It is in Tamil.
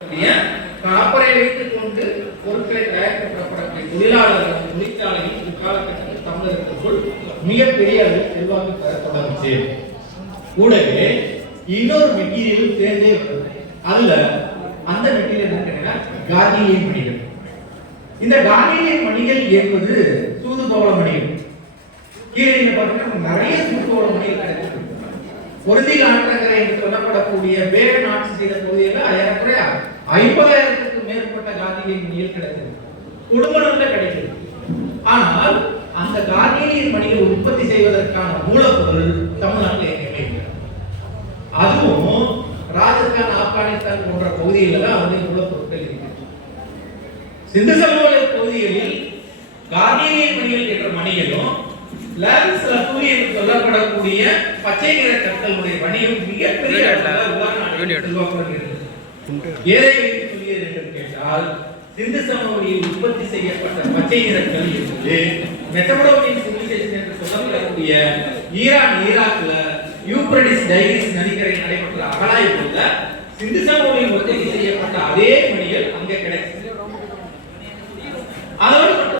காப்பரை வைத்துக் கொண்டு பொருட்களை தயாரிக்கப்படக்கூடிய தொழிலாளர்கள் தொழிற்சாலையில் காலகட்டத்தில் தமிழகத்திற்குள் மிகப்பெரிய அளவில் செல்வாக்கு பெற தொடங்குச்சு. கூடவே இன்னொரு மெட்டீரியலும் சேர்ந்தே வருது. அதுல அந்த மெட்டீரியல் என்ன, கார்னியன் மணிகள். இந்த கார்னியன் மணிகள் என்பது சூதுபவள மணிகள். கீழே பார்த்தீங்கன்னா நிறைய சூதுபவள மணிகள் கிடைக்கிறது. பொருந்தில் ஆற்றங்கரை என்று சொல்லப்படக்கூடிய வேடன் ஆட்சி செய்த பகுதியில் ஏறக்குறைய 50,000க்கும் மேற்பட்ட கார்னியன் மணிகள் கிடைக்கிறது. குடும்பங்கள்ல கிடைக்கிறது. ஆனால் அந்த கார்னியன் மணிகள் உற்பத்தி செய்வதற்கான மூலப்பொருள் தமிழ்நாட்டில் எங்கேயுமே இல்லை. அதுவும் ராஜஸ்தான், ஆப்கானிஸ்தான் போன்ற பகுதிகளில் தான் வந்து மூலப்பொருட்கள் இருக்கு. சிந்து சமவெளி பகுதிகளில் கார்னியன் மணிகள் என்ற மணிகளும் லாரிஸ் லஃபூரி என்று சொல்லப்படக்கூடிய பச்சை நிற கற்களுடைய வணிகம் மிகப்பெரிய ஏழை சொல்லியது என்று கேட்டால், சிந்து சமவெளியில் உற்பத்தி செய்யப்பட்ட பச்சை நிறங்கள் என்பது மெசபடோமியன் சிவிலைசேஷன் என்று சொல்லப்படக்கூடிய ஈரான், ஈராக்ல யூப்ரடிஸ் டைகிரிஸ் நதிக்கரை நடைபெற்ற அகழாய்வுல சிந்து சமவெளியில் உற்பத்தி செய்யப்பட்ட அதே மணிகள் அங்கே கிடைக்கிறது. அதோட